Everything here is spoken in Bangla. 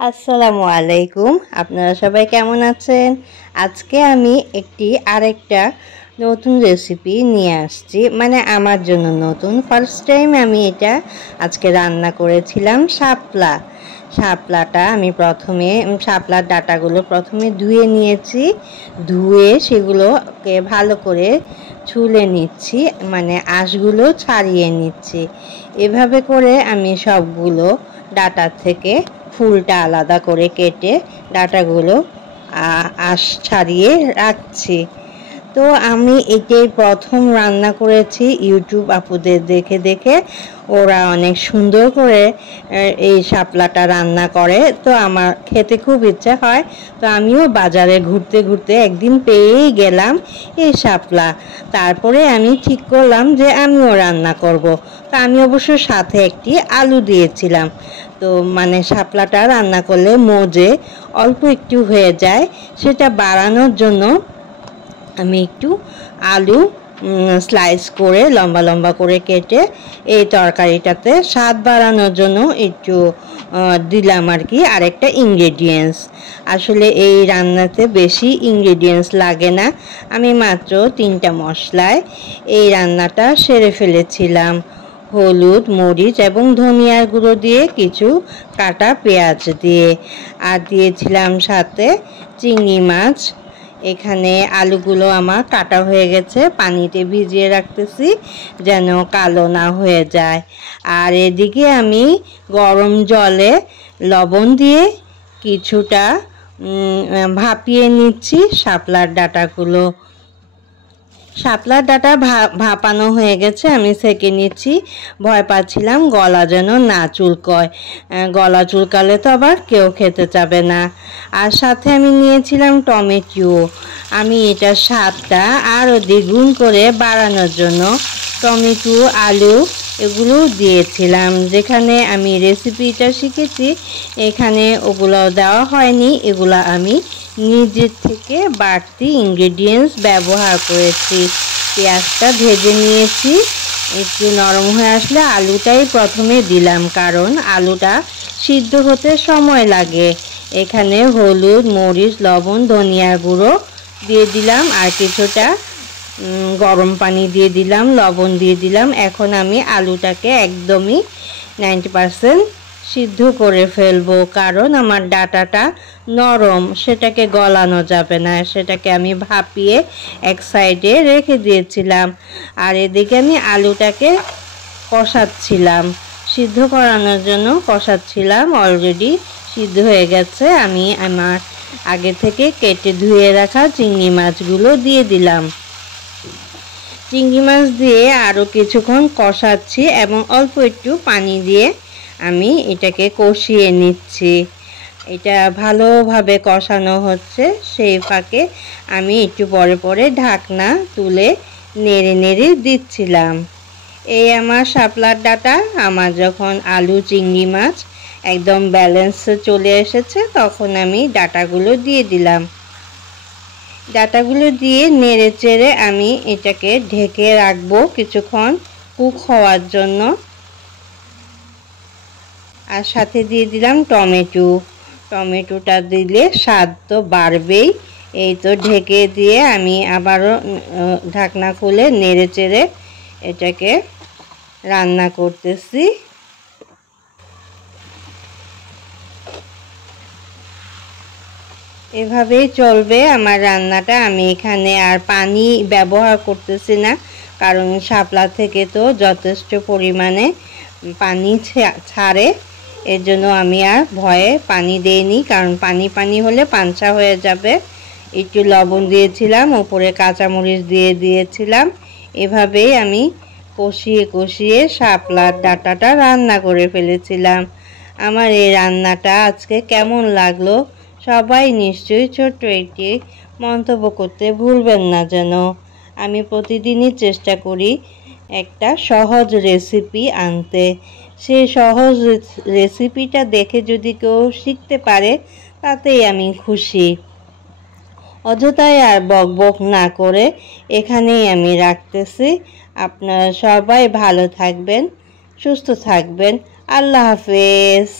আসসালামু আলাইকুম। আপনারা সবাই কেমন আছেন? আজকে আমি আরেকটা নতুন রেসিপি নিয়ে আসছি, মানে আমার জন্য নতুন। ফার্স্ট টাইম আমি এটা আজকে রান্না করেছিলাম। শাপলাটা আমি প্রথমে শাপলার ডাটাগুলো প্রথমে ধুয়ে নিয়েছি। ধুয়ে সেগুলোকে ভালো করে ছুলে নিচ্ছি, মানে আঁশগুলো ছাড়িয়ে নিচ্ছি। এভাবে করে আমি সবগুলো ডাটা থেকে ফুলটা আলাদা করে কেটে ডাটাগুলো আঁশ ছাড়িয়ে রাখছি। তো আমি এটাই প্রথম রান্না করেছি ইউটিউব আপুদের দেখে দেখে। ওরা অনেক সুন্দর করে এই শাপলাটা রান্না করে, তো আমার খেতে খুব ইচ্ছা হয়। তো আমিও বাজারে ঘুরতে ঘুরতে একদিন পেয়েই গেলাম এই শাপলা। তারপরে আমি ঠিক করলাম যে আমিও রান্না করব। তো আমি অবশ্য সাথে একটি আলু দিয়েছিলাম। তো মানে শাপলাটা রান্না করলে মজে অল্প একটু হয়ে যায়, সেটা বাড়ানোর জন্য আমি একটু আলু স্লাইস করে লম্বা লম্বা করে কেটে এই তরকারিটাতে স্বাদ বাড়ানোর জন্য একটু দিলাম আর কি, আরেকটা ইনগ্রেডিয়েন্টস। আসলে এই রান্নাতে বেশি ইনগ্রেডিয়েন্টস লাগে না, আমি মাত্র 3টা মশলায় এই রান্নাটা সেরে ফেলেছিলাম। হলুদ, মরিচ এবং ধনিয়ার গুঁড়ো দিয়ে, কিছু কাটা পেঁয়াজ দিয়ে, আর দিয়েছিলাম সাথে চিংড়ি মাছ। এখানে আলুগুলো আমার কাটা হয়ে গেছে, পানিতে ভিজিয়ে রাখতেছি যেন কালো না হয়ে যায়। আর এদিকে আমি গরম জলে লবণ দিয়ে কিছুটা ভাপিয়ে নিচ্ছি শাপলার ডাটাগুলো। শাপলার ডাটা ভাপানো হয়ে গেছে, আমি সেঁকে নিচ্ছি। ভয় পাচ্ছিলাম গলা যেন না চুলকয়, গলা চুলকালে তো আবার কেউ খেতে চাবে না। আর সাথে আমি নিয়েছিলাম টমেটো। আমি এটার স্বাদটা আরও দ্বিগুণ করে বাড়ানোর জন্য টমেটো, আলু এগুলো দিয়েছিলাম। যেখানে আমি রেসিপিটা শিখেছি এখানে ওগুলো দেওয়া হয়নি, এগুলো আমি নিজের থেকে বাড়তি ইনগ্রেডিয়েন্টস ব্যবহার করেছি। পেঁয়াজটা ভেজে নিয়েছি, একটু নরম হয়ে আসলে আলুটাই প্রথমে দিলাম, কারণ আলুটা সিদ্ধ হতে সময় লাগে। এখানে হলুদ, মরিচ, লবণ, ধনিয়ার গুঁড়ো দিয়ে দিলাম, আর কিছুটা গরম পানি দিয়ে দিলাম, লবণ দিয়ে দিলাম। এখন আমি আলুটাকে একদমই 90% সিদ্ধ করে ফেলবো, কারণ আমার ডাটাটা নরম, সেটাকে গলানো যাবে না। সেটাকে আমি ভাপিয়ে এক সাইডে রেখে দিয়েছিলাম। আর এদিকে আমি আলুটাকে কষাচ্ছিলাম, সিদ্ধ করানোর জন্য কষাচ্ছিলাম। অলরেডি সিদ্ধ হয়ে গেছে। আমি আমার আগে থেকে কেটে ধুয়ে রাখা চিংড়ি মাছগুলো দিয়ে দিলাম। চিংড়ি মাছ দিয়ে আরও কিছুক্ষণ কষাচ্ছি এবং অল্প একটু পানি দিয়ে আমি এটাকে কষিয়ে নিচ্ছি। এটা ভালোভাবে কষানো হচ্ছে, সেই ফাঁকে আমি একটু পরে পরে ঢাকনা তুলে নেড়ে নেড়ে দিচ্ছিলাম। এই আমার শাপলার ডাটা, আমার যখন আলু চিংড়ি মাছ একদম ব্যালেন্সে চলে এসেছে তখন আমি ডাটাগুলো দিয়ে দিলাম। ডাটাগুলো দিয়ে নেড়ে চেড়ে আমি এটাকে ঢেকে রাখবো কিছুক্ষণ কুক হওয়ার জন্য। আর সাথে দিয়ে দিলাম টমেটোটা দিলে স্বাদ তো বাড়বেই। এই তো ঢেকে দিয়ে আমি আবারও ঢাকনা খুলে নেড়ে চেড়ে এটাকে রান্না করতেছি। এভাবেই চলবে আমার রান্নাটা। আমি এখানে আর পানি ব্যবহার করতেছি না, কারণ শাপলা থেকে তো যথেষ্ট পরিমাণে পানি ছাড়ে। এর জন্য আমি আর ভয়ে পানি দেইনি, কারণ পানি পানি হলে পানচা হয়ে যাবে। একটু লবণ দিয়েছিলাম, উপরে কাঁচামরিচ দিয়ে দিয়েছিলাম। এভাবেই আমি কষিয়ে কষিয়ে শাপলার ডাটাটা রান্না করে ফেলেছিলাম। আমার এই রান্নাটা আজকে কেমন লাগলো সবাই নিশ্চয়ই ছোট্ট একটি মন্তব্য করতে ভুলবেন না যেন। আমি প্রতিদিনই চেষ্টা করি একটা সহজ রেসিপি আনতে। সেই সহজ রেসিপিটা দেখে যদি কেউ শিখতে পারে তাতেই আমি খুশি। অযথায় আর বক বক না করে এখানেই আমি রাখতেছি। আপনারা সবাই ভালো থাকবেন, সুস্থ থাকবেন। আল্লাহ হাফেজ।